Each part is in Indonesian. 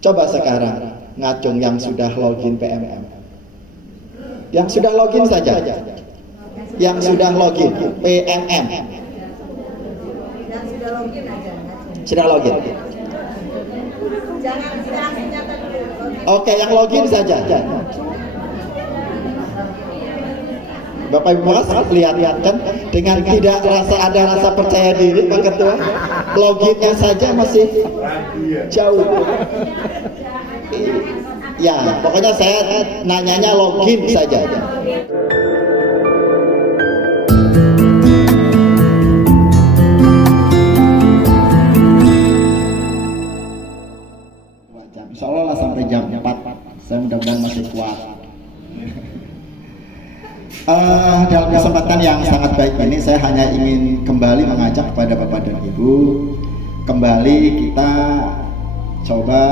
Coba sekarang ngacung yang sudah login PMM. Yang sudah login saja. Yang sudah login PMM. Yang sudah login aja. Sudah login. Jangan nyata dulu. Oke, yang login saja. Bapak Ibu lihat kan dengan tidak ada rasa percaya diri Pak Ketua, loginnya saja masih jauh. Ya, pokoknya saya nanyanya login saja. Insya Allah lah sampai jam 4. Saya mudah-mudahan masih kuat. Dalam kesempatan yang sangat baik ini, saya hanya ingin kembali mengajak kepada Bapak dan Ibu, kembali kita coba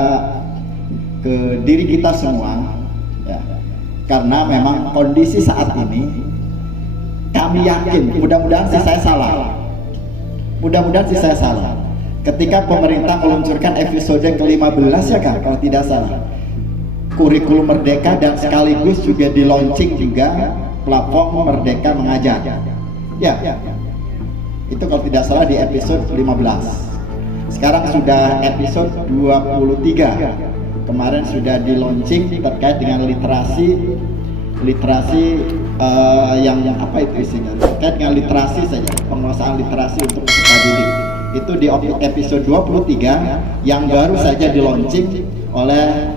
ke diri kita semua, ya. Karena memang kondisi saat ini, kami yakin, mudah-mudahan sih saya salah, ketika pemerintah meluncurkan episode ke-15 ya kan, kalau tidak salah, kurikulum Merdeka, dan sekaligus juga di launching juga platform Merdeka Mengajar. Ya, itu kalau tidak salah di episode 15. Sekarang sudah episode 23. Kemarin sudah di launching terkait dengan literasi yang apa itu isinya? Terkait dengan literasi saja, penguasaan literasi untuk peserta didik. Itu di episode 23 yang baru saja di launching oleh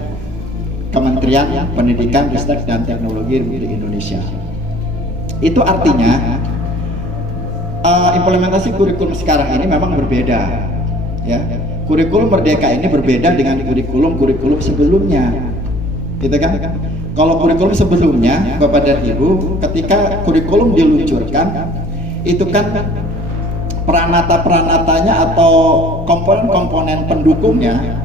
Kementerian Pendidikan, Ristek dan Teknologi Republik Indonesia. Itu artinya implementasi kurikulum sekarang ini memang berbeda, ya. Kurikulum Merdeka ini berbeda dengan kurikulum sebelumnya, gitu kan? Kalau kurikulum sebelumnya, Bapak dan Ibu, ketika kurikulum diluncurkan, itu kan peranata-peranatanya atau komponen-komponen pendukungnya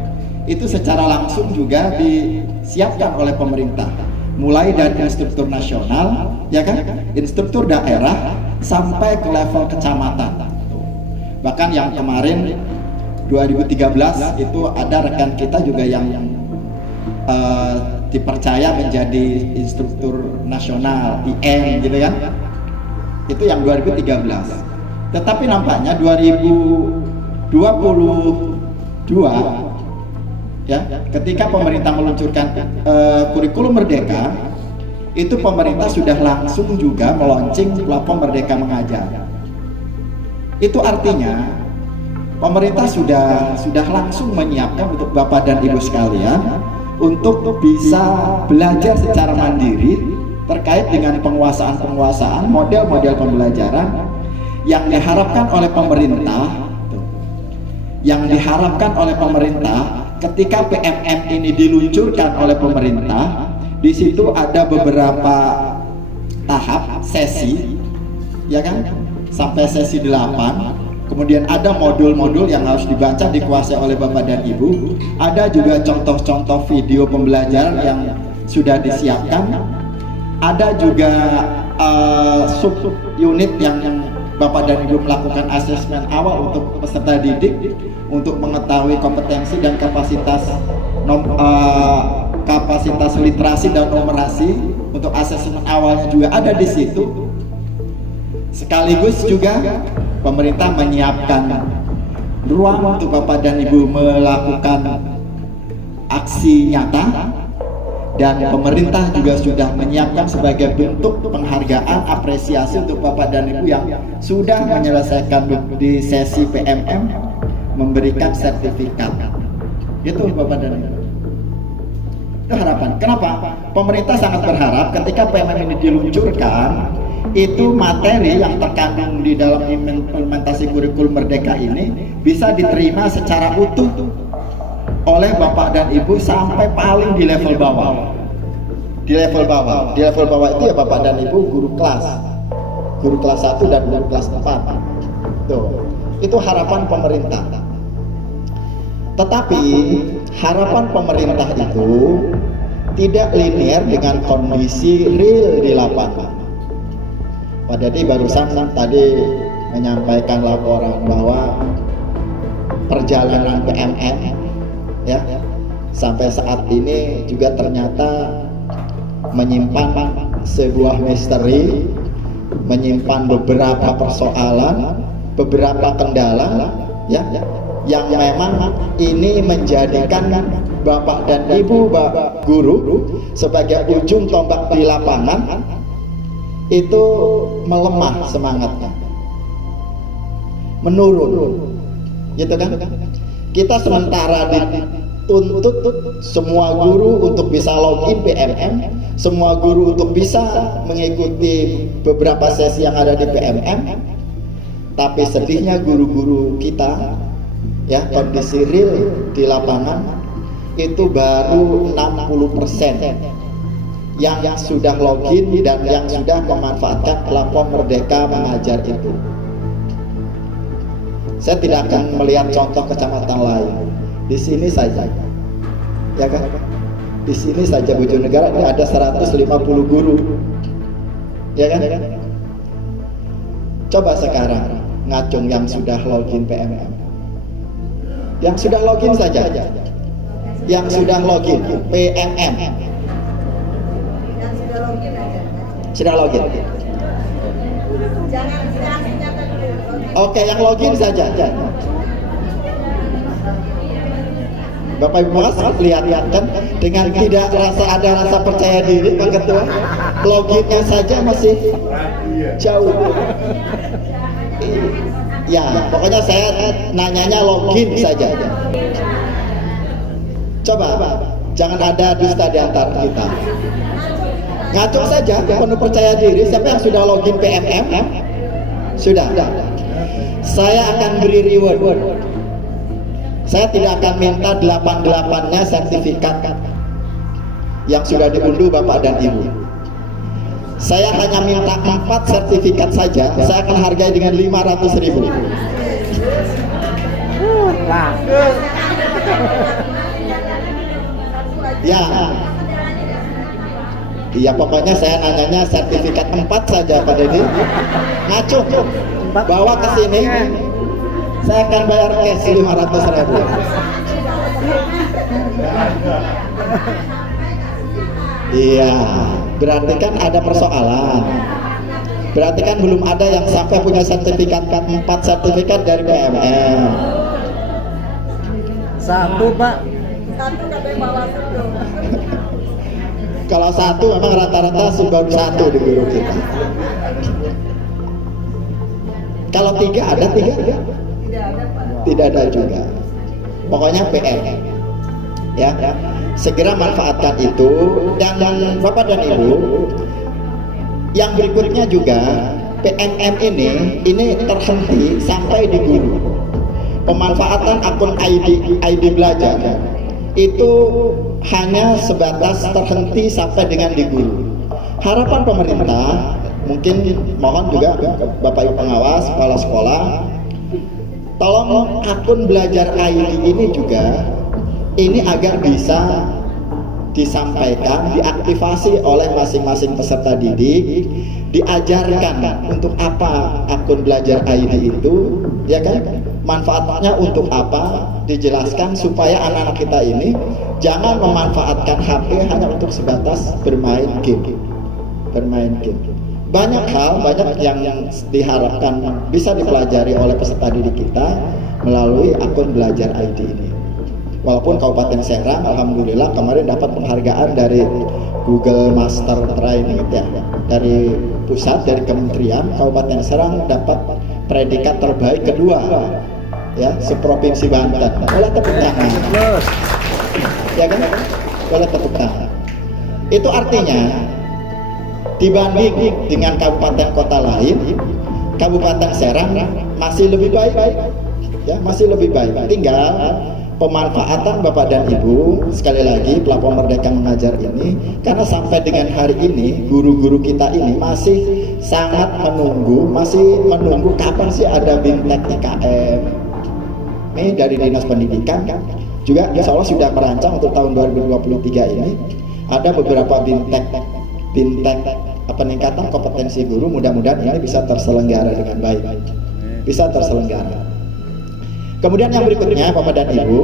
itu secara langsung juga disiapkan oleh pemerintah. Mulai dari instruktur nasional, ya kan, instruktur daerah, sampai ke level kecamatan. Bahkan yang kemarin 2013 itu ada rekan kita juga yang dipercaya menjadi instruktur nasional IN, gitu kan? Itu yang 2013. Tetapi nampaknya 2022, ya, ketika pemerintah meluncurkan kurikulum Merdeka, itu pemerintah sudah langsung juga meluncing platform Merdeka Mengajar. Itu artinya pemerintah sudah langsung menyiapkan untuk Bapak dan Ibu sekalian untuk bisa belajar secara mandiri terkait dengan penguasaan model-model pembelajaran yang diharapkan oleh pemerintah. Ketika PMM ini diluncurkan oleh pemerintah, di situ ada beberapa tahap sesi, ya kan, sampai sesi 8. Kemudian ada modul-modul yang harus dibaca, dikuasai oleh Bapak dan Ibu. Ada juga contoh-contoh video pembelajaran yang sudah disiapkan. Ada juga sub-unit yang Bapak dan Ibu melakukan asesmen awal untuk peserta didik, untuk mengetahui kompetensi dan kapasitas literasi dan numerasi. Untuk asesmen awalnya juga ada di situ. Sekaligus juga pemerintah menyiapkan ruang untuk Bapak dan Ibu melakukan aksi nyata, dan pemerintah juga sudah menyiapkan sebagai bentuk penghargaan, apresiasi untuk Bapak dan Ibu yang sudah menyelesaikan di sesi PMM, memberikan sertifikat. Itu Bapak dan Ibu. Itu harapan. Kenapa? Pemerintah sangat berharap ketika PMM ini diluncurkan, itu materi yang terkandung di dalam implementasi kurikulum Merdeka ini bisa diterima secara utuh oleh Bapak dan Ibu sampai paling di level bawah. Di level bawah itu ya Bapak dan Ibu guru kelas 1 dan guru kelas 4. Tuh, itu harapan pemerintah. Tetapi harapan pemerintah itu tidak linear dengan kondisi real di lapangan. Pak Dedi barusan tadi menyampaikan laporan bahwa perjalanan PMM, ya, sampai saat ini juga ternyata menyimpan sebuah misteri, menyimpan beberapa persoalan, beberapa kendala, ya, yang memang ini menjadikan Bapak dan Ibu Bapak guru sebagai ujung tombak di lapangan itu melemah semangatnya, menurun, gitu kan? Kita sementara dituntut semua guru untuk bisa login PMM, semua guru untuk bisa mengikuti beberapa sesi yang ada di PMM, tapi sedihnya guru-guru kita, ya, kondisi real di lapangan itu baru 60% yang sudah login dan yang sudah memanfaatkan platform Merdeka Mengajar itu. Saya tidak akan melihat contoh kecamatan lain. Di sini saja, ya kan? Di sini saja Bojonegara ini ada 150 guru, ya kan? Coba sekarang ngacung yang sudah login PMM, yang sudah login saja, yang sudah login PMM, Yang sudah login aja. sudah login. Jangan senjata dulu. Oke, yang login saja. Bapak Ibu lihat kan, dengan tidak ada rasa percaya diri Pak Ketua, loginnya saja masih jauh. Ya, pokoknya saya nanyanya login saja. Coba, jangan ada dusta di antara kita. Ngacung saja, penuh percaya diri. Siapa yang sudah login PMM? Sudah. Saya akan beri reward. Saya tidak akan minta 88-nya sertifikat yang sudah diunduh Bapak dan Ibu. Saya hanya minta 4 sertifikat saja. Saya akan hargai dengan 500.000. Ya. Iya, pokoknya saya nanyanya sertifikat 4 saja Pak Dedi. Ngacung, bawa ke sini. Saya akan bayar cash 500.000. Iya, berarti kan ada persoalan. Berarti kan belum ada yang sampai punya sertifikat 4 sertifikat dari PMM. Satu Pak. Satu katanya bawa satu. Kalau satu memang rata-rata baru satu di guru kita. Kalau 3 ada 3? Tidak ada Pak. Tidak ada juga. Pokoknya PM, ya. Segera manfaatkan itu. Dan Bapak dan Ibu, yang berikutnya juga PMM ini terhenti sampai di guru. Pemanfaatan akun ID belajar itu hanya sebatas terhenti sampai dengan di guru. Harapan pemerintah, mungkin mohon juga Bapak Ibu pengawas, kepala sekolah, tolong akun belajar ID ini juga ini agar bisa disampaikan, diaktifasi oleh masing-masing peserta didik, diajarkan untuk apa akun belajar ID itu, ya kan? Manfaatnya untuk apa, dijelaskan supaya anak-anak kita ini jangan memanfaatkan HP hanya untuk sebatas bermain game. Banyak hal, banyak yang diharapkan bisa dipelajari oleh peserta didik kita melalui akun belajar ID ini. Walaupun Kabupaten Serang, alhamdulillah kemarin dapat penghargaan dari Google Master Training, ya, dari pusat, dari kementerian. Kabupaten Serang dapat predikat terbaik kedua, ya, seprovinsi Banten. Boleh tepuk tangan, ya kan? Boleh tepuk tangan. Itu artinya dibanding dengan kabupaten kota lain, Kabupaten Serang masih lebih baik, ya, masih lebih baik. Tinggal pemanfaatan Bapak dan Ibu, sekali lagi platform Merdeka Mengajar ini, karena sampai dengan hari ini guru-guru kita ini masih sangat masih menunggu kapan sih ada BIMTEK IKM. Ini dari Dinas Pendidikan kan juga insya Allah sudah merancang untuk tahun 2023 ini ada beberapa BIMTEK peningkatan kompetensi guru. Mudah-mudahan ini bisa terselenggara dengan baik, bisa terselenggara. Kemudian yang berikutnya Bapak dan Ibu,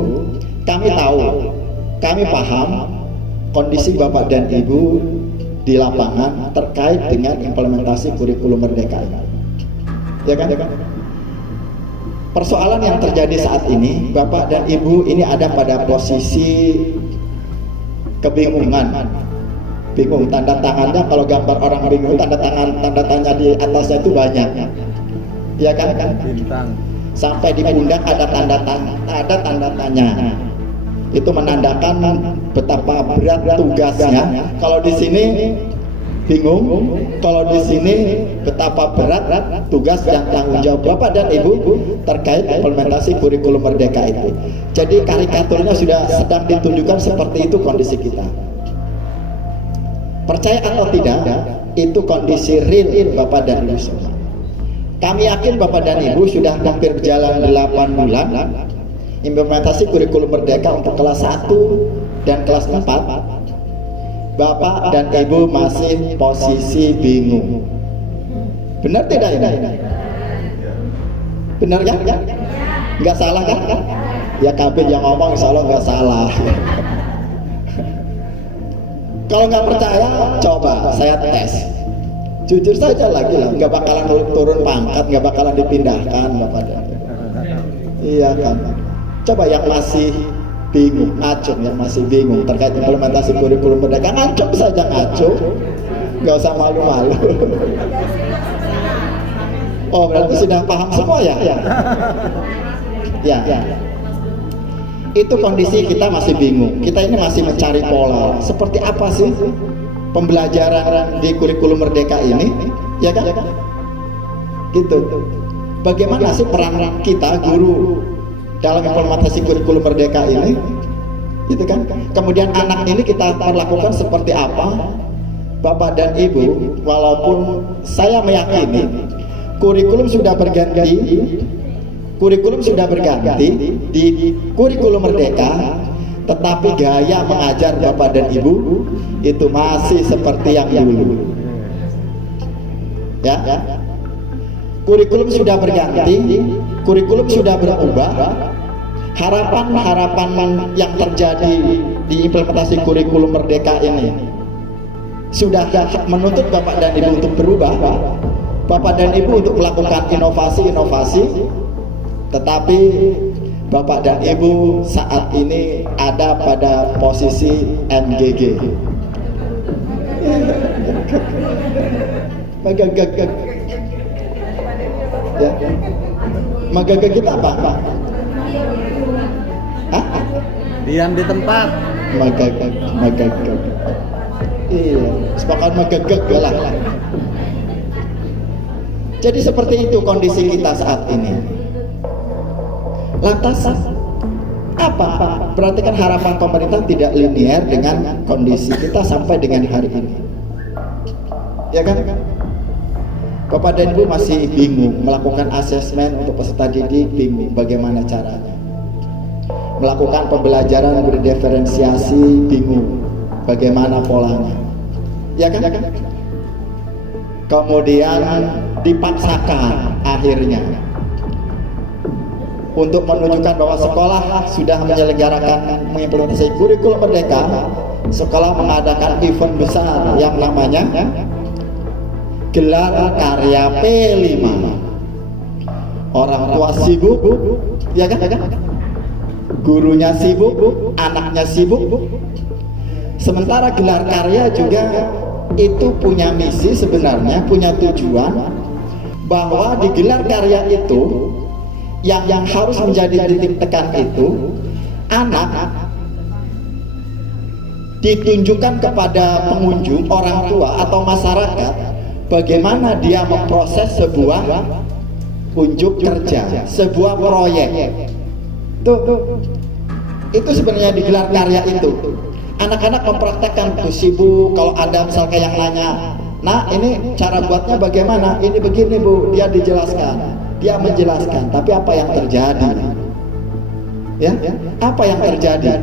kami tahu kami paham kondisi Bapak dan Ibu di lapangan terkait dengan implementasi kurikulum Merdeka ini. Ya kan? Persoalan yang terjadi saat ini, Bapak dan Ibu ini ada pada posisi kebingungan. Bingung, tanda tangannya kalau gambar orang bingung, tanda tanya di atasnya itu banyak. Ya kan? Bintang. Sampai di pundak ada tanda tanya. Itu menandakan betapa berat tugasnya. Kalau di sini bingung, kalau di sini betapa berat tugas dan tanggung jawab Bapak dan Ibu terkait implementasi kurikulum Merdeka itu. Jadi karikaturnya sudah sedang ditunjukkan seperti itu kondisi kita. Percaya atau tidak, itu kondisi real Bapak dan Ibu semua. Kami yakin Bapak dan Ibu sudah hampir berjalan 8 bulan implementasi kurikulum Merdeka untuk kelas 1 dan kelas 4. Bapak dan Ibu masih posisi bingung. Benar tidak ini? Benar kan? Nggak salah kan? Ya Kabin yang ngomong insya Allah nggak salah. Kalau nggak percaya, coba saya tes. Jujur saja lagi lah, nggak bakalan turun pangkat, nggak bakalan dipindahkan Bapak dan Ibu. Iya kan? Coba yang masih bingung, ngacung, yang masih bingung terkait implementasi kurikulum Merdeka, ngacung saja ngacung, nggak usah malu-malu. Oh berarti sudah paham semua ya? Ya. Itu kondisi kita masih bingung. Kita ini masih mencari pola. Seperti apa sih pembelajaran di kurikulum Merdeka ini? Ya kan? Gitu. Bagaimana sih peran kita guru dalam implementasi kurikulum Merdeka ini? Itu kan. Kemudian anak ini kita perlakukan seperti apa? Bapak dan Ibu, walaupun saya meyakini kurikulum sudah berganti. Kurikulum sudah berganti di kurikulum Merdeka, tetapi gaya mengajar Bapak dan Ibu itu masih seperti yang dulu. Ya, kurikulum sudah berganti, kurikulum sudah berubah. Harapan yang terjadi di implementasi kurikulum Merdeka ini sudah menuntut Bapak dan Ibu untuk berubah, Bapak dan Ibu untuk melakukan inovasi-inovasi. Tetapi Bapak dan Ibu saat ini ada pada posisi MGG. Magagag. Ya. Magagag kita apa? Hah? Diam di tempat. Magagag. Iya, sepakat magagag lah. Jadi seperti itu kondisi kita saat ini. Lantas apa? Berarti kan harapan pemerintah tidak linear dengan kondisi kita sampai dengan hari ini. Ya kan? Bapak dan Ibu masih bingung melakukan asesmen untuk peserta didik, bingung bagaimana caranya. Melakukan pembelajaran berdiferensiasi, bingung bagaimana polanya. Ya kan? Kemudian dipaksakan akhirnya untuk menunjukkan bahwa sekolah sudah menyelenggarakan mengimplementasi kurikulum Merdeka. Sekolah mengadakan event besar yang namanya gelar karya P5. Orang tua sibuk, ya kan? Gurunya sibuk, anaknya sibuk. Sementara gelar karya juga itu punya misi sebenarnya, punya tujuan bahwa di gelar karya itu yang harus menjadi titik tekan itu anak ditunjukkan kepada pengunjung, orang tua atau masyarakat bagaimana dia memproses sebuah unjuk kerja, sebuah proyek. Itu sebenarnya di gelar karya itu. Anak-anak mempraktekkan tuh sibuk. Kalau ada misalkan yang nanya, nah ini cara buatnya bagaimana? Ini begini Bu, dia dijelaskan. Dia menjelaskan, tapi apa yang terjadi? Ya, apa yang terjadi?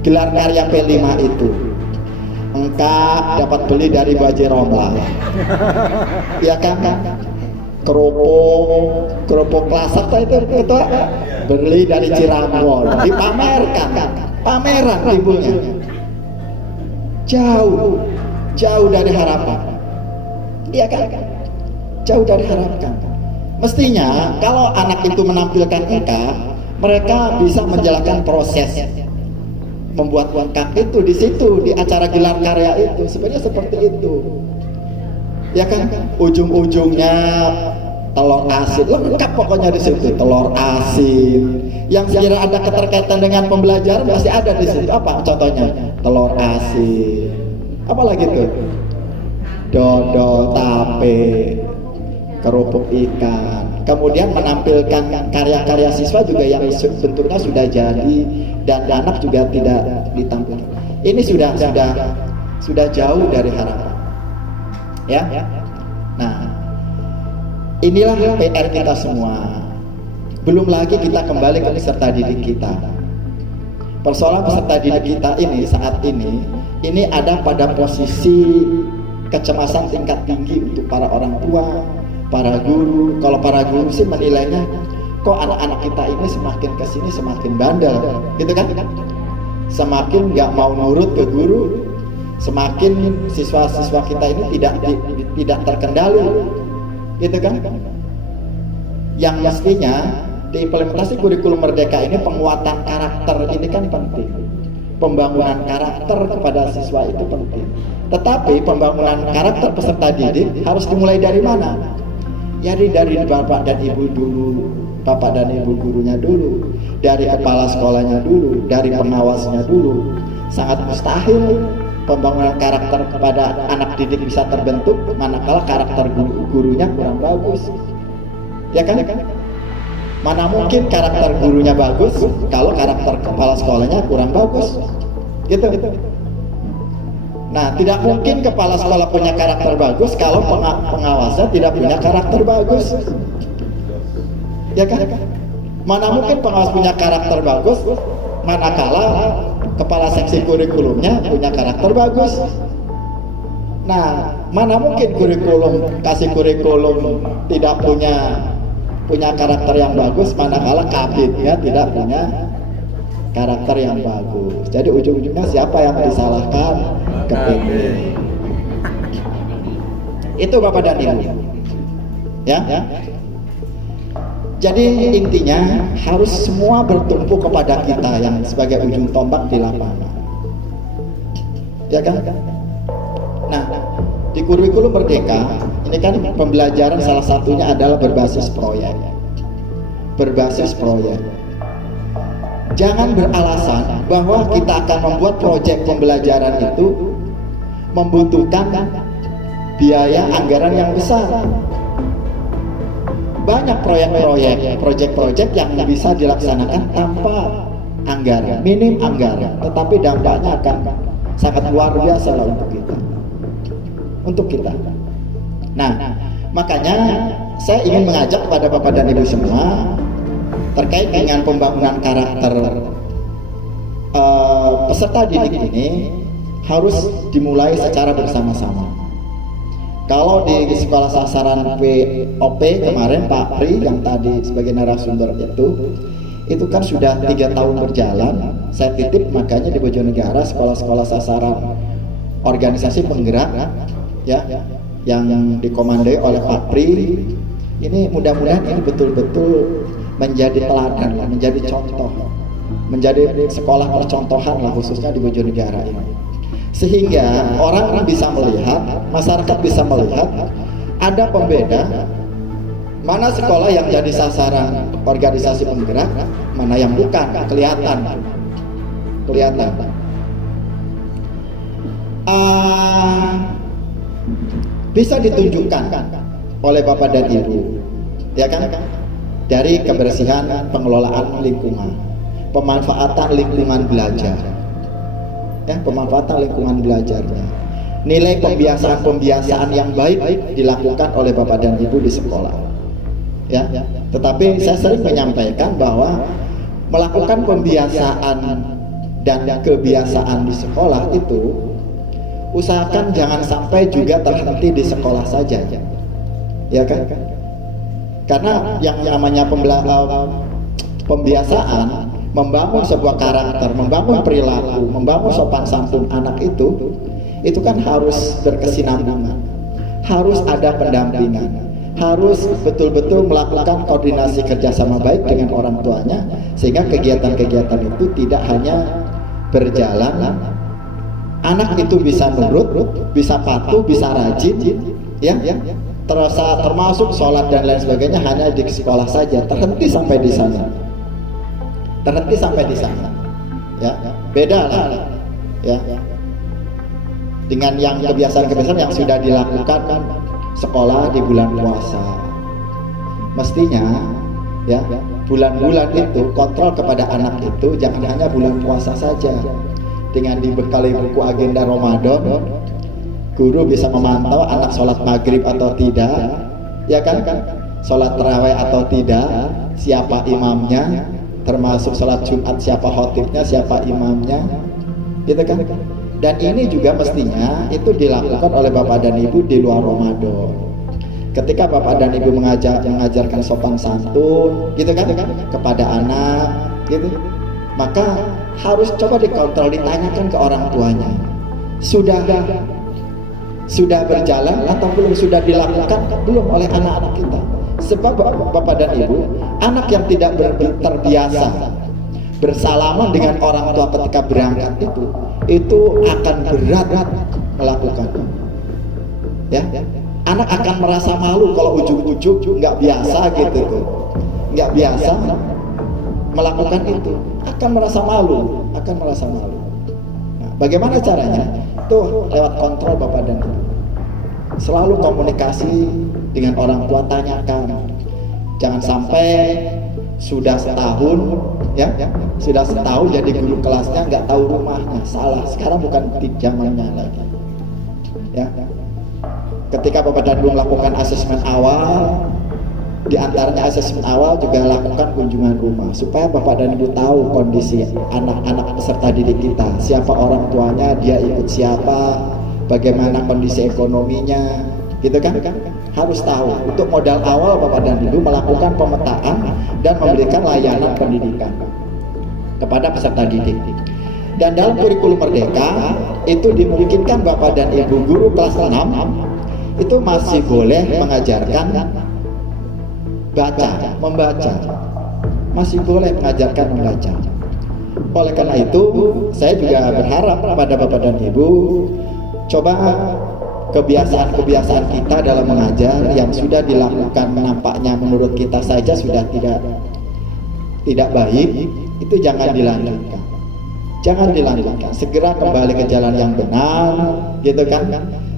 Gelar karya P5 itu engkau dapat beli dari Bajai Romlah. Ya kan? Kerupuk klasak itu beli dari Ciramon, dipamerkan. pameran timbulnya. Jauh dari harapan. Iya kan? Jauh dari harapan. Mestinya kalau anak itu menampilkan lengkap, mereka bisa menjalankan proses membuat lengkap itu di situ, di acara gelar karya itu. Sebenarnya seperti itu. Ya kan? Ujung-ujungnya telur asin, lengkap pokoknya di situ. Telur asin. Yang sekiranya ada keterkaitan dengan pembelajaran pasti ada di situ. Apa contohnya? Telur asin. Apalagi tuh? Dodol, tape, kerupuk ikan. Kemudian menampilkan karya-karya siswa juga yang bentuknya sudah jadi dan anak juga tidak ditampilkan. Ini sudah jauh dari harapan. Ya. Nah, inilah PR kita semua. Belum lagi kita kembali ke peserta didik kita. Persoalan peserta didik kita ini saat ini ada pada posisi kecemasan tingkat tinggi untuk para orang tua, para guru. Kalau para guru sih menilainya, kok anak-anak kita ini semakin kesini semakin bandel, gitu kan? Semakin nggak mau nurut ke guru, semakin siswa-siswa kita ini tidak terkendali, gitu kan? Yang mestinya diimplementasi kurikulum merdeka ini penguatan karakter ini kan penting. Pembangunan karakter kepada siswa itu penting. Tetapi pembangunan karakter peserta didik harus dimulai dari mana? Ya dari bapak dan ibu dulu, bapak dan ibu gurunya dulu, dari kepala sekolahnya dulu, dari pengawasnya dulu. Sangat mustahil pembangunan karakter kepada anak didik bisa terbentuk manakala karakter gurunya kurang bagus. Ya kan? Mana mungkin karakter gurunya bagus kalau karakter kepala sekolahnya kurang bagus, gitu. Nah, tidak mungkin kepala sekolah punya karakter bagus kalau pengawasnya tidak punya karakter bagus, ya kan? Mana mungkin pengawas punya karakter bagus manakala kepala seksi kurikulumnya punya karakter bagus. Nah, mana mungkin kasih kurikulum tidak punya karakter yang bagus manakala kabinnya tidak punya karakter yang bagus. Jadi ujung-ujungnya siapa yang disalahkan? Kepemimpinan. Itu Bapak dan Ibu. Ya. Jadi intinya harus semua bertumpu kepada kita yang sebagai ujung tombak di lapangan. Ya kan? Nah, di kurikulum merdeka ini kan pembelajaran salah satunya adalah berbasis proyek. Berbasis proyek. Jangan beralasan bahwa kita akan membuat proyek pembelajaran itu membutuhkan biaya anggaran yang besar. Banyak proyek-proyek yang bisa dilaksanakan tanpa anggaran, minim anggaran, tetapi dampaknya akan sangat luar biasa lah untuk kita. Nah, makanya saya ingin mengajak kepada Bapak dan Ibu semua terkait dengan pembangunan karakter peserta didik ini harus dimulai secara bersama-sama. Kalau di sekolah sasaran POP kemarin Pak Pri yang tadi sebagai narasumber itu kan sudah 3 tahun berjalan. Saya titip makanya di Bojonegara sekolah-sekolah sasaran organisasi penggerak ya yang dikomandoi oleh Pak Pri ini mudah-mudahan ini betul-betul menjadi teladan, menjadi contoh, menjadi sekolah percontohan lah khususnya di Bojonegara ini. Sehingga orang bisa melihat, masyarakat bisa melihat ada pembeda mana sekolah yang jadi sasaran organisasi penggerak, mana yang bukan, kelihatan. Bisa ditunjukkan oleh Bapak dan Ibu, ya kan? Dari kebersihan pengelolaan lingkungan, pemanfaatan lingkungan belajar. Ya, pemanfaatan lingkungan belajarnya, nilai pembiasaan yang baik dilakukan oleh Bapak dan Ibu di sekolah. Ya, tetapi saya sering menyampaikan bahwa melakukan pembiasaan dan kebiasaan di sekolah itu usahakan jangan sampai juga terhenti di sekolah saja, ya kan? Karena yang namanya pembiasaan membangun sebuah karakter, membangun perilaku, membangun sopan santun anak itu kan harus berkesinambungan, harus ada pendampingan, harus betul-betul melakukan koordinasi kerjasama baik dengan orang tuanya, sehingga kegiatan-kegiatan itu tidak hanya berjalan, anak itu bisa nurut, bisa patuh, bisa rajin, ya, termasuk sholat dan lain sebagainya hanya di sekolah saja, terhenti sampai di sana, ya, beda lah, ya, dengan yang kebiasaan-kebiasaan yang sudah dilakukan sekolah di bulan puasa. Mestinya, ya, bulan-bulan itu kontrol kepada anak itu jangan hanya bulan puasa saja. Dengan dibekali buku agenda Ramadan, guru bisa memantau anak sholat maghrib atau tidak, ya kan? Sholat tarawih atau tidak, siapa imamnya, termasuk sholat Jumat siapa khotibnya, siapa imamnya, gitu kan? Dan ini juga mestinya itu dilakukan oleh bapak dan ibu di luar Ramadan. Ketika bapak dan ibu mengajarkan sopan santun, gitu kan, kepada anak, gitu, maka harus coba dikontrol, ditanyakan ke orang tuanya, sudah berjalan atau belum, sudah dilakukan belum oleh anak-anak kita. Sebab bapak dan ibu, anak yang tidak terbiasa bersalaman dengan orang tua ketika berangkat itu akan berat melakukannya, ya. Anak akan merasa malu kalau ujung-ujung nggak biasa gitu, nggak biasa melakukan itu, akan merasa malu. Nah, bagaimana caranya? Itu lewat kontrol bapak dan ibu. Selalu komunikasi dengan orang tua, tanyakan. Jangan sampai sudah setahun, ya, sudah setahun jadi guru kelasnya nggak tahu rumahnya. Salah. Sekarang bukan zamannya lagi, ya. Ketika bapak dan ibu melakukan asesmen awal, di antaranya asesmen awal juga lakukan kunjungan rumah supaya bapak dan ibu tahu kondisi anak-anak peserta didik kita, siapa orang tuanya, dia ikut siapa, bagaimana kondisi ekonominya, gitu kan? Harus tahu. Untuk modal awal bapak dan ibu melakukan pemetaan dan memberikan layanan pendidikan kepada peserta didik. Dan dalam kurikulum Merdeka itu dimungkinkan bapak dan ibu guru kelas 6 itu masih boleh mengajarkan membaca, masih boleh mengajarkan membaca. Oleh karena itu, saya juga berharap pada bapak dan ibu, coba kebiasaan-kebiasaan kita dalam mengajar yang sudah dilakukan nampaknya menurut kita saja sudah tidak baik, itu jangan dilanjutkan. Segera kembali ke jalan yang benar, gitu kan?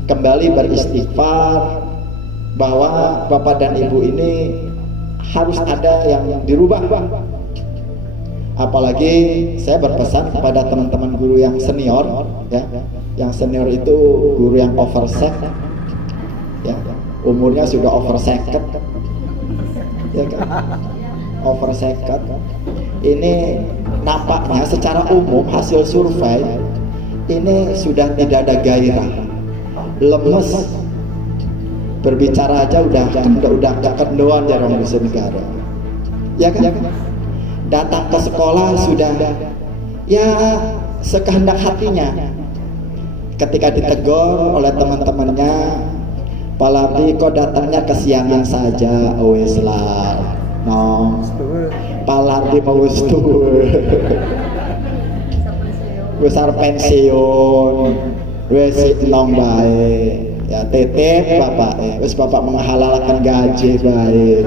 Kembali beristighfar bahwa bapak dan ibu ini harus ada yang dirubah. Apalagi saya berpesan kepada teman-teman guru yang senior, ya, yang senior itu guru yang oversek, ya, umurnya sudah overseket, ya kan, overseket. Ini nampaknya secara umum hasil survei ini sudah tidak ada gairah, lemes, berbicara aja udah kendoan jarang bisa negara, ya kan? Datang ke sekolah sudah ya sekehendak hatinya. Ketika ditegur oleh teman-temannya, Pak Lardi kok datangnya kesiangan saja, wes lah, no, Pak Lardi mau besar pensiun, wes nong baik. Ya tetep bapak, wis bapak menghalalkan gaji baik,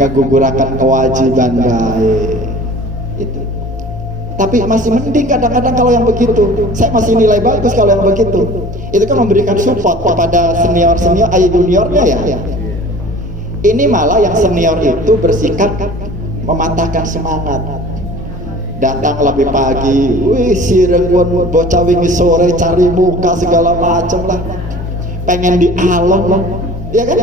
ngegugurakan kewajiban baik, itu. Tapi masih mending kadang-kadang kalau yang begitu. Saya masih nilai bagus kalau yang begitu. Itu kan memberikan support kepada senior juniornya, ya. Ini malah yang senior itu bersikap mematahkan semangat. Datang lebih pagi, wih sirenggon bocah wingi sore cari muka segala macam lah. Pengen dialog, ya kan?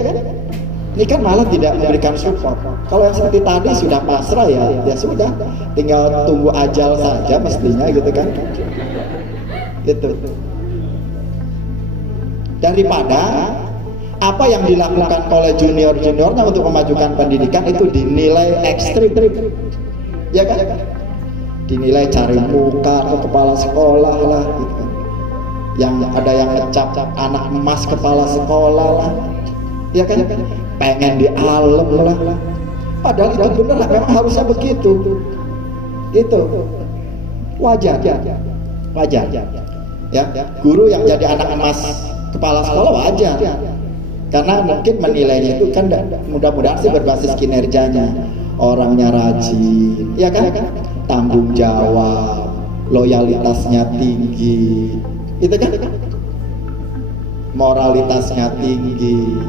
Ini kan malah tidak memberikan support. Kalau yang seperti tadi sudah pasrah, ya sudah, tinggal tunggu ajal saja mestinya, gitu kan? Gitu. Daripada apa yang dilakukan oleh juniornya untuk memajukan pendidikan itu dinilai ekstrim, ya kan? dinilai cari muka ke kepala sekolah lah gitu kan. Yang ada yang ngecap anak emas kepala sekolah lah, ya kan, pengen di alam lah. Padahal itu benar, memang harusnya begitu. Itu wajar. Ya, guru yang jadi anak emas kepala sekolah wajar. Karena mungkin menilainya itu kan mudah-mudahan sih berbasis kinerjanya. Orangnya rajin, ya kan? Tanggung jawab, loyalitasnya tinggi. Itu kan? Moralitasnya tinggi.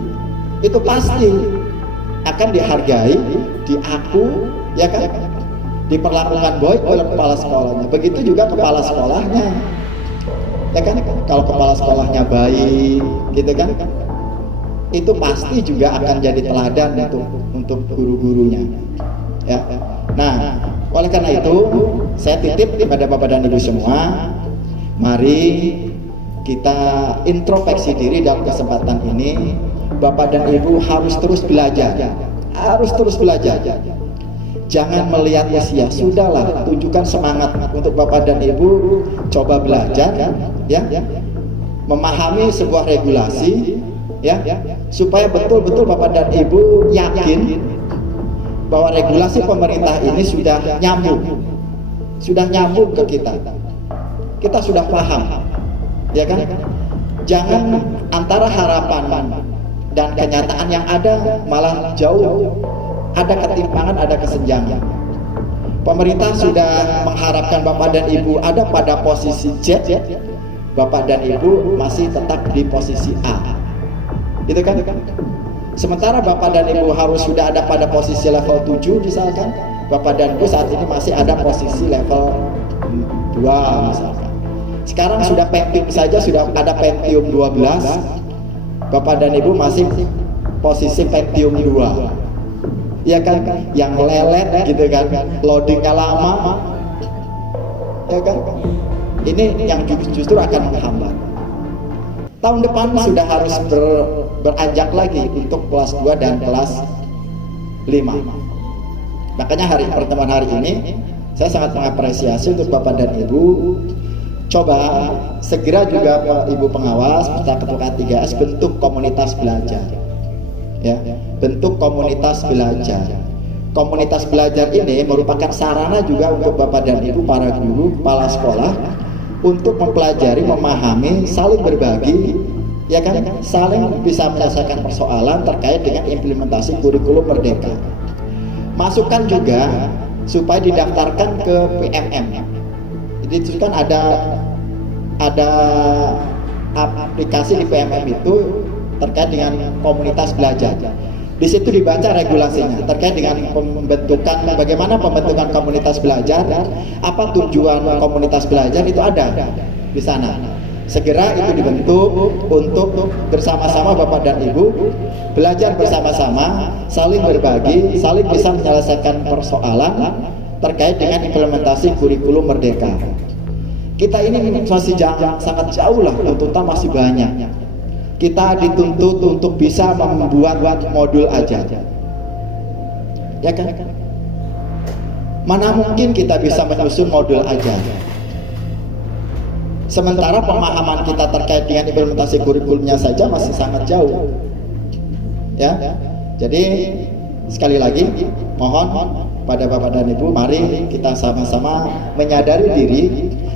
Itu pasti akan dihargai, diaku, ya kan? Diperlakukan baik oleh kepala sekolahnya. Begitu juga kepala sekolahnya, ya kan? Kalau kepala sekolahnya baik, gitu kan? Itu pasti juga akan jadi teladan untuk guru-gurunya. Ya. Nah, oleh karena itu saya titip kepada Bapak dan Ibu semua, mari kita introspeksi diri dalam kesempatan ini. Bapak dan Ibu harus terus belajar. Jangan melihat usia, sudahlah, tunjukkan semangat untuk Bapak dan Ibu, coba belajar, ya, memahami sebuah regulasi, ya, supaya betul-betul Bapak dan Ibu yakin bahwa regulasi pemerintah ini sudah nyambung ke kita. Kita sudah paham, ya kan? Jangan antara harapan dan kenyataan yang ada malah jauh. Ada ketimpangan, ada kesenjangan. Pemerintah sudah mengharapkan Bapak dan Ibu ada pada posisi Z, Bapak dan Ibu masih tetap di posisi A. Itu kan? Sementara Bapak dan Ibu harus sudah ada pada posisi level 7 misalkan, Bapak dan Ibu saat ini masih ada posisi level 2 misalkan. Sekarang sudah Pentium saja sudah ada Pentium 12, Bapak dan Ibu masih posisi Pentium 2. Ya kan, yang lelet gitu kan, loadingnya lama, ya kan, ini yang justru akan menghambat. Tahun depan sudah harus beranjak lagi untuk kelas 2 dan kelas 5. Makanya pertemuan hari ini saya sangat mengapresiasi untuk Bapak dan Ibu. Coba segera juga Ibu pengawas beserta ketua K3S bentuk komunitas belajar. Ya, bentuk komunitas belajar. Komunitas belajar ini merupakan sarana juga untuk Bapak dan Ibu para guru, kepala sekolah untuk mempelajari, memahami, saling berbagi, ya kan, saling bisa menyelesaikan persoalan terkait dengan implementasi kurikulum merdeka. Masukkan juga supaya didaftarkan ke PMM. Jadi itu kan ada aplikasi di PMM itu terkait dengan komunitas belajar. Di situ dibaca regulasinya terkait dengan bagaimana pembentukan komunitas belajar, apa tujuan komunitas belajar, itu ada di sana. Segera itu dibentuk untuk bersama-sama Bapak dan Ibu belajar bersama-sama, saling berbagi, saling bisa menyelesaikan persoalan terkait dengan implementasi kurikulum merdeka. Kita ini masih sangat jauh lah, tuntutan masih banyak. Kita dituntut untuk bisa membuat modul aja, ya kan? Mana mungkin kita bisa menyusun modul aja, sementara pemahaman kita terkait dengan implementasi kurikulumnya saja masih sangat jauh, ya. Jadi sekali lagi mohon pada Bapak dan Ibu, mari kita sama-sama menyadari diri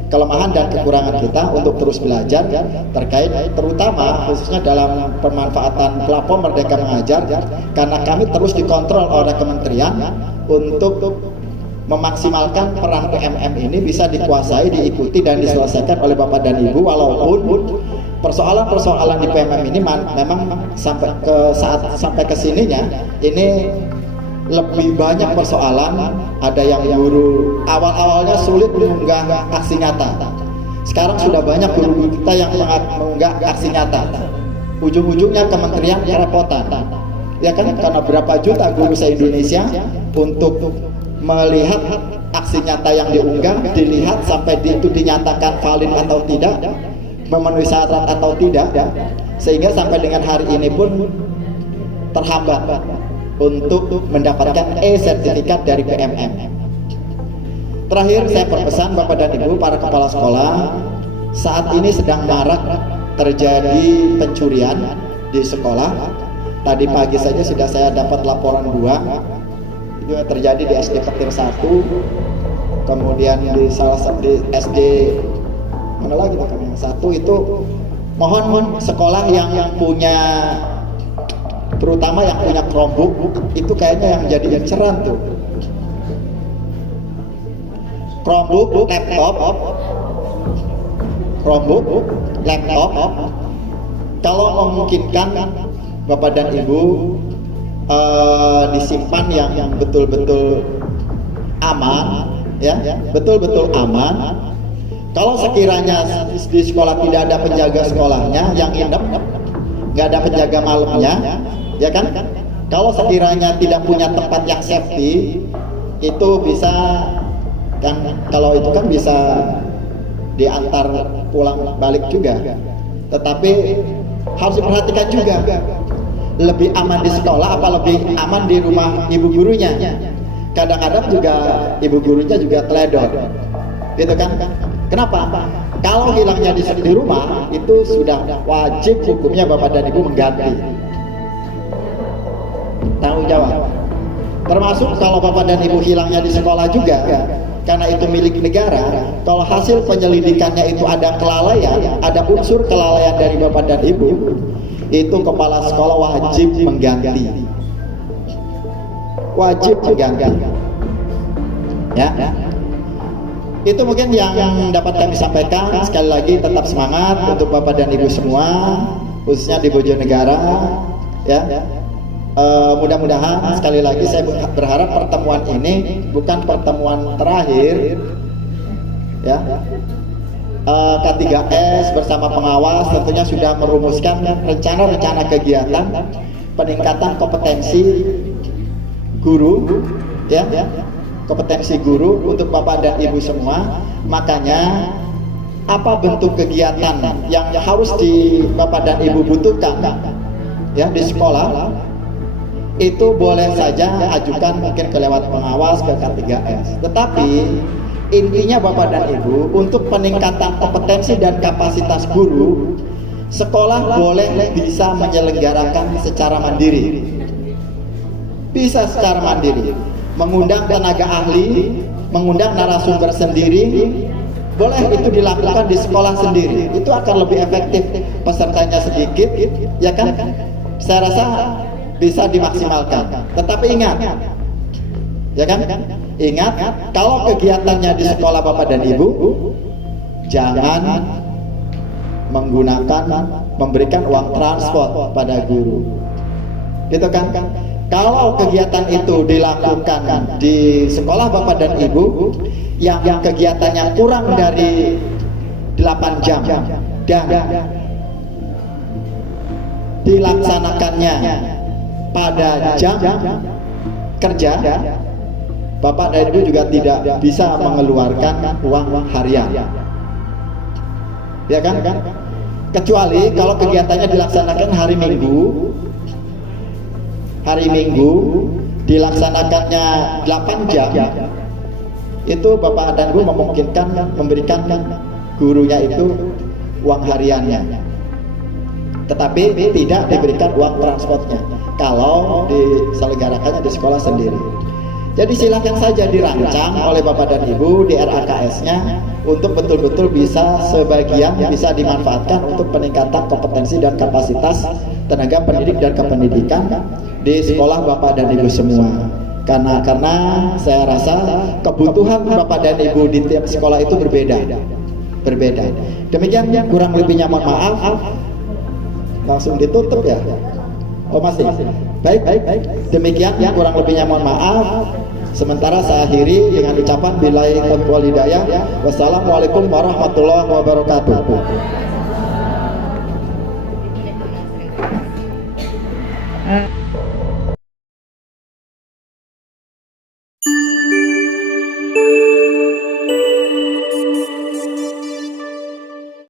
kelemahan dan kekurangan kita untuk terus belajar terkait terutama khususnya dalam pemanfaatan platform Merdeka Mengajar, karena kami terus dikontrol oleh kementerian untuk memaksimalkan peran PMM ini bisa dikuasai, diikuti dan diselesaikan oleh Bapak dan Ibu, walaupun persoalan-persoalan di PMM ini memang sampai ke sininya ini lebih banyak persoalan. Ada yang guru awal-awalnya sulit mengunggah aksi nyata, sekarang sudah banyak guru kita yang mengunggah aksi nyata. Ujung-ujungnya kementerian kerepotan, ya kan, karena berapa juta guru se-Indonesia untuk melihat aksi nyata yang diunggah, dilihat sampai itu dinyatakan valid atau tidak, memenuhi syarat atau tidak, sehingga sampai dengan hari ini pun terhambat untuk mendapatkan E-sertifikat dari PMM. Terakhir saya berpesan Bapak dan Ibu para kepala sekolah, saat ini sedang marak terjadi pencurian di sekolah. Tadi pagi saja sudah saya dapat laporan 2. Itu terjadi di SD Petir 1, kemudian di salah satu di SD mana lagi yang satu itu. Mohon sekolah yang punya, terutama yang punya Chromebook itu kayaknya yang jadi inceran tuh. Chromebook, laptop, kalau memungkinkan Bapak dan Ibu disimpan yang betul-betul aman, ya, betul-betul aman. Kalau sekiranya di sekolah tidak ada penjaga sekolahnya yang nginep, nggak ada penjaga malamnya, ya kan? Kalau sekiranya tidak punya tempat yang safety, itu bisa kan? Kalau itu kan bisa diantar pulang balik juga. Tetapi harus diperhatikan juga, lebih aman di sekolah apa lebih aman di rumah ibu gurunya? Kadang-kadang juga ibu gurunya juga teledor, gitu kan? Kenapa? Kalau hilangnya di rumah itu sudah wajib hukumnya Bapak dan Ibu mengganti. Tanggung jawab. Termasuk kalau Bapak dan Ibu hilangnya di sekolah juga, karena itu milik negara. Kalau hasil penyelidikannya itu ada kelalaian, ada unsur kelalaian dari Bapak dan Ibu, itu kepala sekolah wajib mengganti. Wajib mengganti. Ya. Itu mungkin yang dapat kami sampaikan. Sekali lagi tetap semangat untuk Bapak dan Ibu semua, khususnya di Bojonegara, ya. Mudah-mudahan sekali lagi saya berharap pertemuan ini bukan pertemuan terakhir, ya. K3S bersama pengawas tentunya sudah merumuskan rencana-rencana kegiatan peningkatan kompetensi guru, ya. Kompetensi guru untuk Bapak dan Ibu semua. Makanya apa bentuk kegiatan yang harus Bapak dan Ibu butuhkan, ya, di sekolah, itu boleh saja ajukan mungkin ke lewat pengawas ke K3S. Tetapi intinya Bapak dan Ibu, untuk peningkatan kompetensi dan kapasitas guru, sekolah boleh bisa menyelenggarakan secara mandiri. Bisa secara mandiri, mengundang tenaga ahli, mengundang narasumber sendiri, boleh itu dilakukan di sekolah sendiri. Itu akan lebih efektif, pesertanya sedikit, ya kan? Saya rasa bisa dimaksimalkan. Tetapi ingat, ya kan? Ingat, kalau kegiatannya di sekolah Bapak dan Ibu, jangan memberikan uang transport pada guru, gitu kan? Kalau kegiatan itu dilakukan di sekolah Bapak dan Ibu yang kegiatannya kurang dari 8 jam dan dilaksanakannya pada jam kerja, Bapak dan Ibu juga tidak bisa mengeluarkan uang harian, ya kan? Kecuali kalau kegiatannya dilaksanakan hari Minggu dilaksanakannya 8 jam, itu Bapak dan Ibu memungkinkan memberikan gurunya itu uang hariannya, tetapi tidak diberikan uang transportnya kalau diselenggarakannya di sekolah sendiri. Jadi silakan saja dirancang oleh Bapak dan Ibu di RAKS-nya untuk betul-betul bisa sebagian bisa dimanfaatkan untuk peningkatan kompetensi dan kapasitas tenaga pendidik dan kependidikan di sekolah Bapak dan Ibu semua. Karena saya rasa kebutuhan Bapak dan Ibu di tiap sekolah itu berbeda. Demikian, kurang lebihnya mohon maaf. Langsung ditutup ya. Oh masih. Baik. Demikian, kurang lebihnya mohon maaf. Sementara saya akhiri dengan ucapan billahi taufiq wal hidayah. Wassalamualaikum warahmatullahi wabarakatuh.